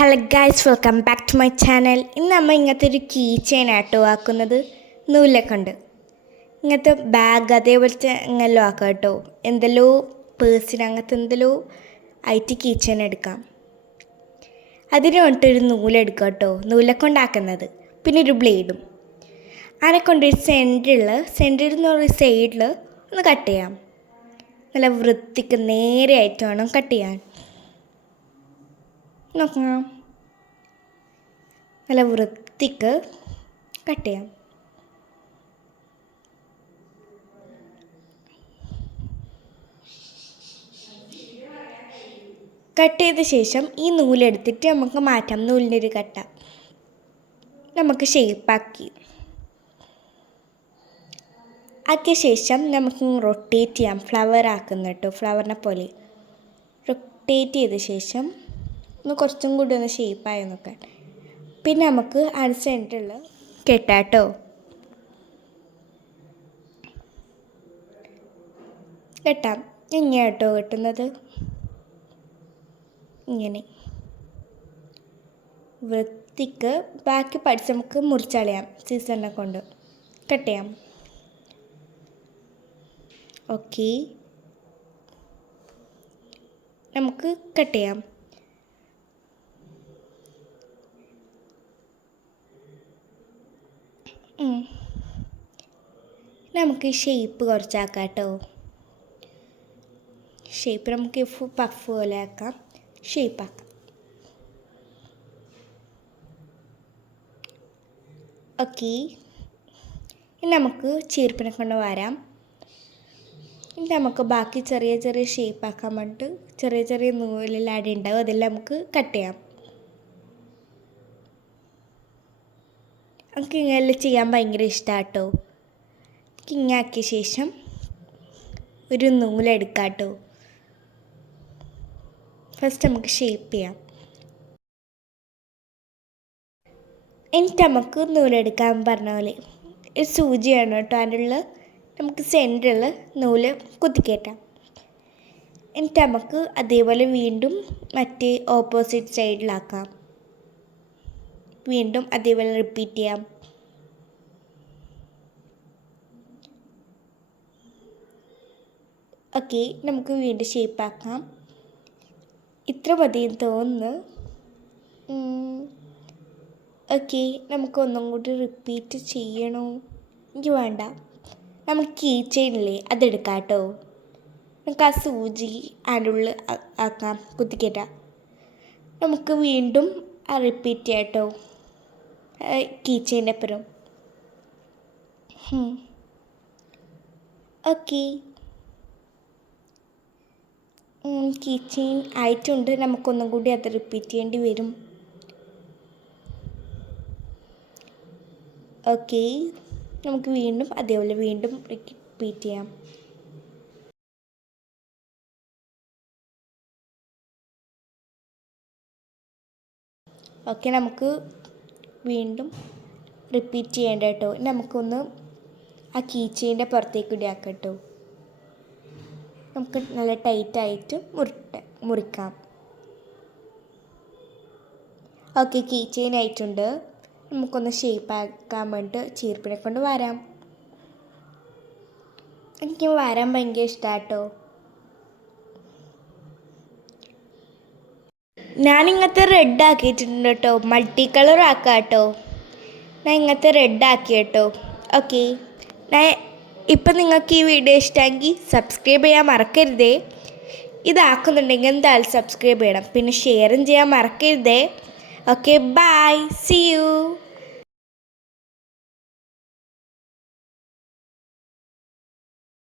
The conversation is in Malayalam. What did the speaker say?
Hello guys, welcome back to my channel. ഇന്ന് നമ്മൾ ഇങ്ങനത്തെ ഒരു കീ ചെയിൻ ആട്ടോ ആക്കുന്നത്. നൂലൊക്കെ ഉണ്ട് ഇങ്ങനത്തെ ബാഗ് അതേപോലത്തെ എങ്ങനെല്ലോ ആക്കാം കേട്ടോ. എന്തെല്ലോ പേഴ്സിന് അങ്ങനത്തെ എന്തെല്ലോ ആയിട്ട് കീ ചെയിൻ എടുക്കാം. അതിന് വേണ്ടിയിട്ടൊരു നൂലെടുക്കാം കേട്ടോ, നൂലൊക്കെ ഉണ്ടാക്കുന്നത്. പിന്നെ ഒരു ബ്ലേഡും അതിനെ കൊണ്ടൊരു സെൻറ്ററിൽ നിന്ന് ഒരു സൈഡിൽ ഒന്ന് കട്ട് ചെയ്യാം. നല്ല വൃത്തിക്ക് നേരെയായിട്ട് വേണം കട്ട് ചെയ്യാൻ. നോക്കാം, നല്ല വൃത്തിക്ക് കട്ട് ചെയ്യാം. കട്ട് ചെയ്ത ശേഷം ഈ നൂലെടുത്തിട്ട് നമുക്ക് മാറ്റാം. നൂലിൻ്റെ ഒരു കട്ട നമുക്ക് ഷേപ്പാക്കിയ ശേഷം നമുക്ക് റൊട്ടേറ്റ് ചെയ്യാം. ഫ്ലവർ ആക്കുന്ന കേട്ടോ, ഫ്ലവറിനെ പോലെ റൊട്ടേറ്റ് ചെയ്ത ശേഷം ഒന്ന് കുറച്ചും കൂടി ഒന്ന് ഷേപ്പായി നോക്കാൻ. പിന്നെ നമുക്ക് അത് സെൻറ്ററിൽ കെട്ടാട്ടോ. കെട്ടാം. എങ്ങനെയാണ് കേട്ടോ കെട്ടുന്നത്, ഇങ്ങനെ വൃത്തിക്ക്. ബാക്കി പഠിച്ച് നമുക്ക് മുറിച്ചളയാം, സീസറിനെ കൊണ്ട് കട്ട് ചെയ്യാം. ഓക്കെ, നമുക്ക് കട്ട് ചെയ്യാം. നമുക്ക് ഷേപ്പ് കുറച്ചാക്കാം കേട്ടോ. ഷേപ്പ് നമുക്ക് പഫ് പോലെ ആക്കാം, ഷേപ്പാക്കാം. ഓക്കെ, ഇനി നമുക്ക് ചീർപ്പിനെ കൊണ്ട് വരാം. ഇനി നമുക്ക് ബാക്കി ചെറിയ ചെറിയ ഷേപ്പാക്കാൻ വേണ്ടിയിട്ട് ചെറിയ ചെറിയ നൂലെല്ലാം അടി ഉണ്ടാവും, അതെല്ലാം നമുക്ക് കട്ട് ചെയ്യാം. നമുക്ക് ഇങ്ങനെല്ലാം ചെയ്യാൻ ഭയങ്കര ഇഷ്ടമാണ് കേട്ടോ. ഇങ്ങാക്കിയ ശേഷം ഒരു നൂലെടുക്കാം കേട്ടോ. ഫസ്റ്റ് നമുക്ക് ഷേപ്പ് ചെയ്യാം. എന്നിട്ട് നമുക്ക് നൂലെടുക്കാൻ പറഞ്ഞ പോലെ ഒരു സൂചിയാണ് കേട്ടോ. അതിനുള്ള നമുക്ക് സെൻറ്ററിൽ നൂല് കുത്തിക്കയറ്റാം. എന്നിട്ട് നമുക്ക് അതേപോലെ വീണ്ടും മറ്റേ ഓപ്പോസിറ്റ് സൈഡിലാക്കാം. വീണ്ടും അതേപോലെ റിപ്പീറ്റ് ചെയ്യാം. ഓക്കെ, നമുക്ക് വീണ്ടും ഷേപ്പാക്കാം. ഇത്ര മതിയെന്ന് തോന്നുന്നു. ഓക്കെ, നമുക്കൊന്നും കൂടി റിപ്പീറ്റ് ചെയ്യണോ? എനിക്ക് വേണ്ട. നമുക്ക് കീ ചെയിനില്ലേ അതെടുക്കാം കേട്ടോ. നമുക്ക് ആ സൂചി അതിൻ്റെ ഉള്ളിൽ ആക്കാം, കുത്തിക്കയറ്റാം. നമുക്ക് വീണ്ടും ആ റിപ്പീറ്റ് ചെയ്യാം കേട്ടോ, കീ ചെയിൻ്റെ അപ്പുറം. ഓക്കെ, കീ ചെയിൻ ആയിട്ടുണ്ട്. നമുക്കൊന്നും കൂടി അത് റിപ്പീറ്റ് ചെയ്യേണ്ടി വരും. ഓക്കെ, നമുക്ക് വീണ്ടും അതേപോലെ വീണ്ടും റിപ്പീറ്റ് ചെയ്യാം. ഓക്കെ, നമുക്ക് വീണ്ടും റിപ്പീറ്റ് ചെയ്യേണ്ട കേട്ടോ. നമുക്കൊന്ന് ആ കീ ചെയിൻ്റെ പുറത്തേക്ക് കൂടി ആക്കാം കേട്ടോ. നമുക്ക് നല്ല ടൈറ്റായിട്ട് മുറിക്കാം. ഓക്കെ, കീ ചെയിൻ ആയിട്ടുണ്ട്. നമുക്കൊന്ന് ഷേപ്പ് ആക്കാൻ വേണ്ടിയിട്ട് ചീർപ്പിനെ കൊണ്ട് വരാം. എനിക്ക് വരാൻ ഭയങ്കര ഇഷ്ടമാണ് കേട്ടോ. ഞാനിങ്ങനത്തെ റെഡ് ആക്കിയിട്ടുണ്ട് കേട്ടോ, മൾട്ടി കളർ ആക്കാം കേട്ടോ. ഞാൻ ഇങ്ങനത്തെ റെഡ് ആക്കി കേട്ടോ. ഓക്കെ, ഇപ്പം നിങ്ങൾക്ക് ഈ വീഡിയോ ഇഷ്ടമെങ്കിൽ സബ്സ്ക്രൈബ് ചെയ്യാൻ മറക്കരുതേ. ഇതാക്കുന്നുണ്ടെങ്കിൽ എന്തായാലും സബ്സ്ക്രൈബ് ചെയ്യണം. പിന്നെ ഷെയറും ചെയ്യാൻ മറക്കരുതേ. Okay, bye, see U.